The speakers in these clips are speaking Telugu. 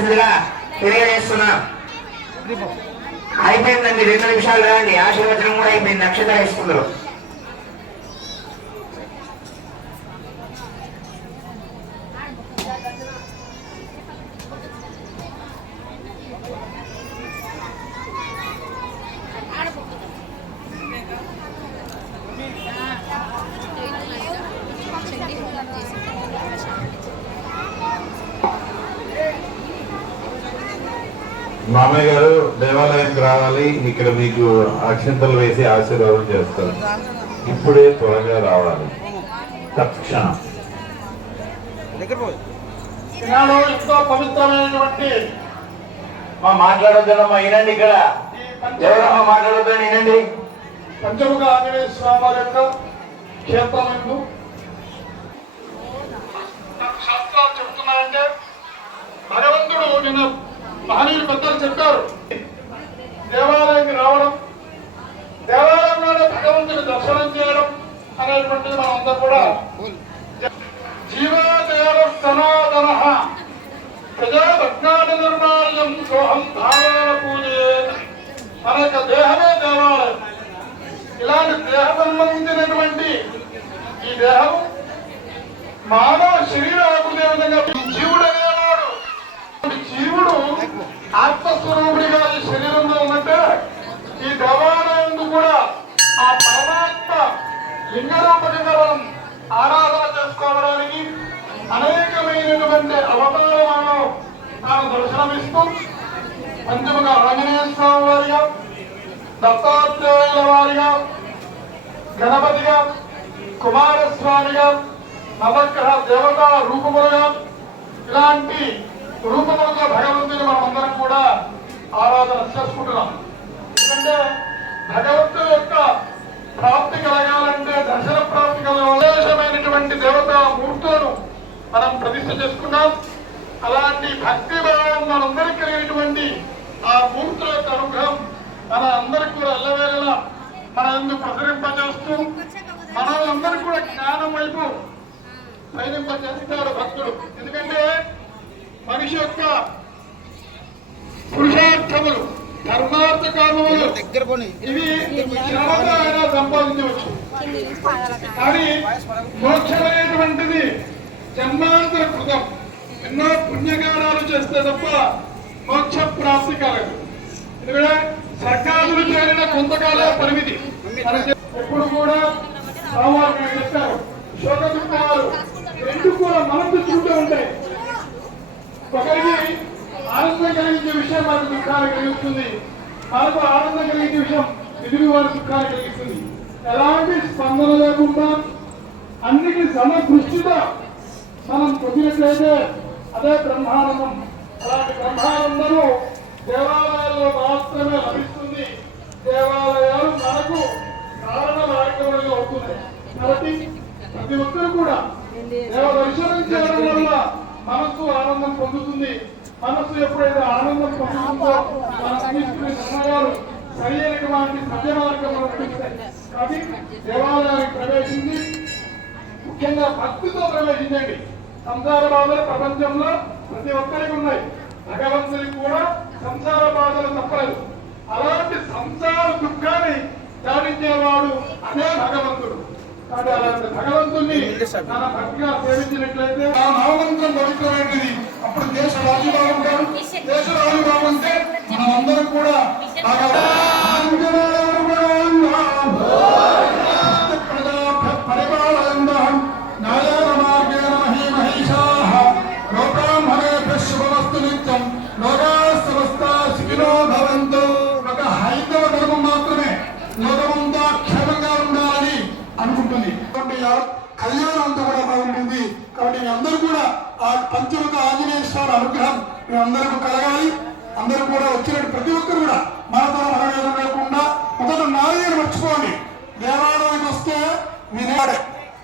రావాల్సిందిగా తెలియజేస్తున్నా. అయిపోయిందండి రెండు నిమిషాలు కాదండి ఆశీర్వచనం కూడా అయిపోయింది. నక్షత్ర ఇస్తున్నారు Thank you. మామయ్య గారు దేవాలయానికి రావాలి ఇక్కడ మీకు అక్షంతలు వేసి ఆశీర్వాదం చేస్తారు. ఇప్పుడే త్వరగా రావాలి. తక్షణం ఎంతో పవిత్రమైనటువంటి మా మాట్లాడొద్దమ్మా వినండి ఇక్కడ. ఎవరమ్మా మాట్లాడొద్దని వినండి. పంచముఖ ఆంజనేయ స్వామి వారి యొక్క క్షేత్రమందు చెబుతున్నాయంటే భగవంతుడు నిన్న చెప్పారు దేవాలయానికి రావడం దేవాలయంలోనే భగవంతుని దర్శనం చేయడం అనేటువంటిది మనం కూడా జీవాదేవ సనాతన. ప్రజాజ్ఞాన నిర్మాణం సోహం భావన పూజే. మన యొక్క దేహమే దేవాలయం. ఇలాంటి దేహ సంబంధించినటువంటి ఈ దేహం మానవ శరీరాలకు విధంగా? జీవుడు అనేవాడు జీవుడు ఆత్మస్వరూపుడిగా ఈ శరీరంలో ఉన్నట్టే ఈ దేవాలయంలో కూడా ఆ పరమాత్మ లింగరూపకంగా మనం ఆరాధన చేసుకోవడానికి అనేకమైనటువంటి అవతారాలను తాను దర్శనమిస్తూ పంచముఖ ఆంజనేయ స్వామి వారిగా దత్తాత్రేయుల వారిగా గణపతిగా కుమారస్వామిగా నవగ్రహ దేవతా రూపములుగా ఇలాంటి రూపములుగా భగవంతుని మనం అందరం కూడా ఆరాధన చేసుకుంటున్నాం. ఎందుకంటే భగవంతుని యొక్క ప్రాప్తి కలగాలంటే దర్శన ప్రాప్తి కలగలేశమైనటువంటి దేవతా మూర్తులను మనం ప్రతిష్ట చేసుకున్నాం. అలాంటి భక్తి భావం మనందరికీ కలిగినటువంటి ఆ మూర్తుల యొక్క అనుగ్రహం మన అందరికి కూడా ఎల్లవేళలా మన ఎందుకు ప్రసరింపజేస్తూ మనల్ని కూడా జ్ఞానం వైపు ప్రయాణింపజేస్తాడు భక్తుడు ఎందుకంటే మనిషి యొక్క పురుషార్థములు ధర్మార్థ కామములు ఇవి శ్రమతో అయినా సంపాదించవచ్చు. కానీ మోక్షం అనేటువంటిది జన్మాంతర కృతం. ఎన్నో పుణ్యకారాలు చేస్తే తప్ప మోక్ష ప్రాప్తి కలగదు ఎందుకంటే సర్కారులు చేరిన కొంతకాల పరిమితి. ఎప్పుడు కూడా గారు చెప్పారు శోక దుఃఖాలు రెండు కూడా మనసు చూస్తూ ఉంటాయి ఒకరికి ఆనందం విషయం మనకు దుఃఖాలు కలిగిస్తుంది మనకు ఆనందం కలిగించే విషయం ఎదురు వారి దుఃఖాలు కలిగిస్తుంది ఎలాంటి స్పందన లేకుండా అన్నిటి సమదృష్టితో మనం పొందినట్లయితే అదే బ్రహ్మానందం. అలాంటి బ్రహ్మానందము దేవాలయాల్లో మాత్రమే లభిస్తుంది. దేవాలయాలు మనకు కారణ మార్గంలో అవుతున్నాయి. కాబట్టి ప్రతి ఒక్కరు కూడా దేవ దర్శనం చేయడం వల్ల మనస్సు ఆనందం పొందుతుంది. మనస్సు ఎప్పుడైతే ఆనందం పొందుతుందో మనం తీసుకునే నిర్ణయాలు సరైనటువంటి సత్య మార్గంలో నడుస్తాయి దేవాలయానికి ప్రవేశించి ముఖ్యంగా భక్తితో ప్రవేశించండి. సంసార బాధలు ప్రపంచంలో ప్రతి ఒక్కరికి ఉన్నాయి. భగవంతుడి కూడా సంసార బాధలు తప్పలేదు. అలాంటి సంసార దుఃఖాన్ని దాటించేవాడు అదే భగవంతుడు. అలాంటి భగవంతుని మన భక్తిగా సేవించినట్లయితే ఆ నామంత్రం పవిత్రమైనది. అప్పుడు దేశ రాజు బాగుంటాడు దేశ రాజు బాగుంటే మనం అందరం కూడా ఆ పంచముఖ ఆంజనేయ స్వామి అనుగ్రహం మీ అందరికీ కలగాలి. అందరూ కూడా వచ్చిన ప్రతి ఒక్కరు కూడా మనతో మనవేదం లేకుండా మొదట నారాయణ మర్చిపోండి. దేవాలయానికి వస్తే వినేవాడే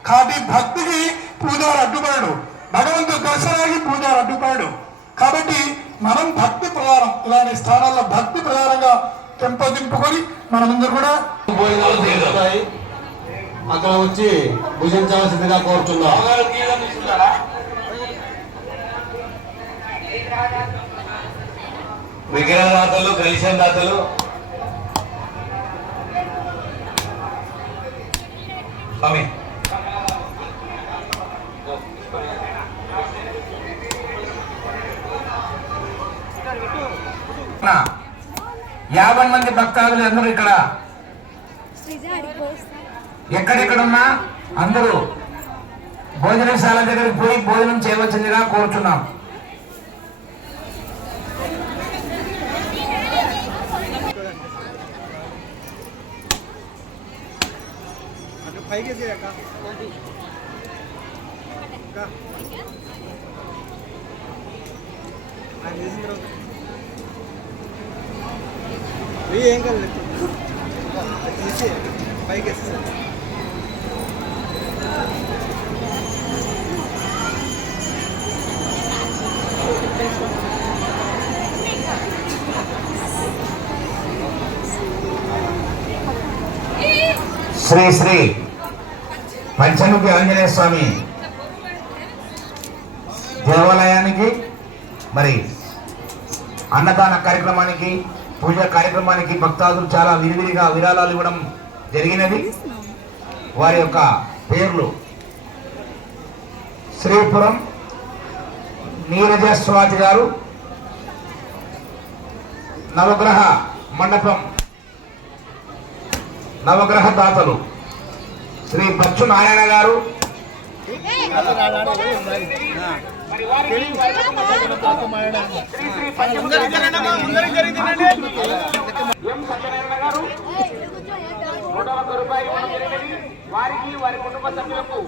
కాబట్టి భక్తికి పూజారు అడ్డుపడాడు. భగవంతుడు దర్శనానికి పూజారు అడ్డుపడాడు. కాబట్టి మనం భక్తి ప్రధానం. ఇలాంటి స్థానాల్లో భక్తి ప్రధానంగా పెంపొందింపుకొని మనమందరూ కూడా అక్కడ వచ్చి భుజించాల్సిందిగా కోరుతున్నాం విగ్రహదాతలు కలిసిన దాతలు. స్వామి. యాభై మంది భక్తాదులు అందరూ ఇక్కడ. ఎక్కడెక్కడున్నా అందరూ భోజనశాల దగ్గరికి పోయి భోజనం చేయవచ్చిందిగా కోరుతున్నాం పైకి అక్క. ఆయన చేసిన తర్వాత. ఏం కాదు తీసి పైకి వేసేసారు శ్రీ శ్రీ. పంచముఖి ఆంజనేయ స్వామి దేవాలయానికి మరి అన్నదాన కార్యక్రమానికి పూజ కార్యక్రమానికి భక్తాదులు చాలా విరివిరిగా విరాళాలు ఇవ్వడం జరిగినది. వారి యొక్క పేర్లు శ్రీపురం నీరజ స్వాతి గారు నవగ్రహ మండపం నవగ్రహ దాతలు. శ్రీ బచ్చు నారాయణ గారు వారికి వారి కుటుంబ సభ్యులకు